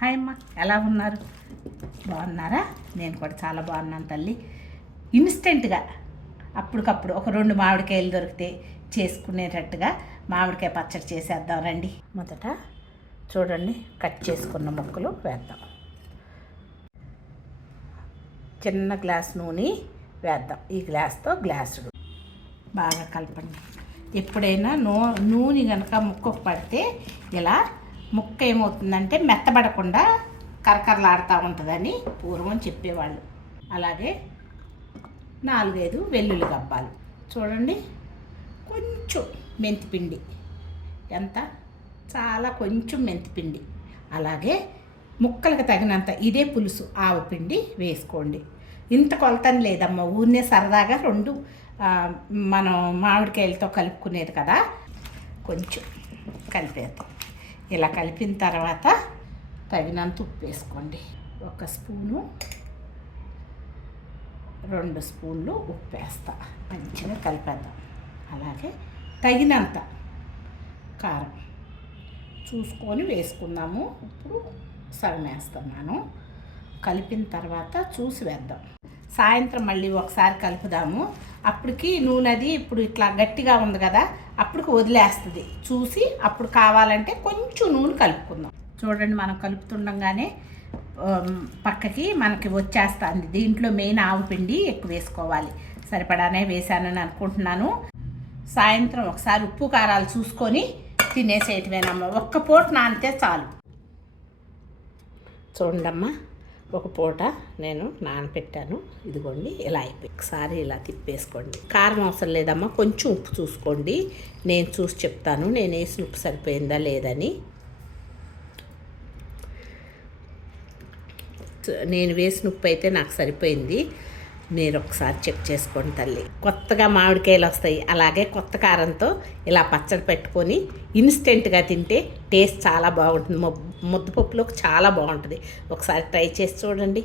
Hi అమ్మ, ఎలా ఉన్నారు? బాగున్నారా? నేను కూడా చాలా బాగున్నాను తల్లి. ఇన్స్టెంట్గా అప్పటికప్పుడు ఒక 2 మామిడికాయలు దొరికితే చేసుకునేటట్టుగా మామిడికాయ పచ్చడి చేసేద్దాం రండి. మొదట చూడండి, కట్ చేసుకున్న ముక్కలు వేద్దాం. చిన్న గ్లాస్ నూనె వేద్దాం. ఈ గ్లాస్తో గ్లాసుడు బాగా కలపండి. ఎప్పుడైనా నూనె కనుక ముక్కకు పడితే ఇలా ముక్క ఏమవుతుందంటే మెత్తబడకుండా కరకరలాడుతూ ఉంటుందని పూర్వం చెప్పేవాళ్ళు. అలాగే 4-5 వెల్లుల్లి గబ్బాలు. చూడండి, కొంచెం మెంతిపిండి, ఎంత చాలా కొంచెం మెంతిపిండి. అలాగే ముక్కలకు తగినంత ఇదే పులుసు ఆవపిండి వేసుకోండి. ఇంత కొలతని లేదమ్మా, ఊరినే సరదాగా 2 మనం మామిడికాయలతో కలుపుకునేది కదా, కొంచెం కలిపేద్దాం. ఇలా కలిపిన తర్వాత తగినంత ఉప్పు వేసుకోండి. 1 స్పూను 2 స్పూన్లు ఉప్పు వేస్తా, మంచిగా కలిపేద్దాం. అలాగే తగినంత కారం చూసుకొని వేసుకుందాము. ఇప్పుడు సగం వేస్తున్నాను. కలిపిన తర్వాత చూసి వేద్దాం. సాయంత్రం మళ్ళీ ఒకసారి కలుపుదాము. అప్పటికి నూనె అది ఇప్పుడు ఇట్లా గట్టిగా ఉంది కదా, అప్పటికి వదిలేస్తుంది. చూసి అప్పుడు కావాలంటే కొంచెం నూనె కలుపుకుందాం. చూడండి, మనం కలుపుతుండగానే పక్కకి మనకి వచ్చేస్తుంది. దీంట్లో మెయిన్ ఆవుపిండి ఎక్కువ వేసుకోవాలి. సరిపడానే వేసానని అనుకుంటున్నాను. సాయంత్రం ఒకసారి ఉప్పు కారాలు చూసుకొని తినేసేయటమేనమ్మా. 1 పూట నానితే చాలు. చూడండమ్మా, 1 పూట నేను నానపెట్టాను. ఇదిగోండి, ఇలా అయిపోయి ఒకసారి ఇలా తిప్పేసుకోండి. కారం అవసరం లేదమ్మా, కొంచెం ఉప్పు చూసుకోండి. నేను చూసి చెప్తాను నేను వేసిన ఉప్పు సరిపోయిందా లేదని. నేను వేసిన ఉప్పు అయితే నాకు సరిపోయింది. మీరు ఒకసారి చెక్ చేసుకోండి తల్లి. కొత్తగా మామిడికాయలు వస్తాయి, అలాగే కొత్త కారంతో ఇలా పచ్చడి పెట్టుకొని ఇన్స్టెంట్గా తింటే టేస్ట్ చాలా బాగుంటుంది. ముద్దపప్పులోకి చాలా బాగుంటుంది. ఒకసారి ట్రై చేసి చూడండి.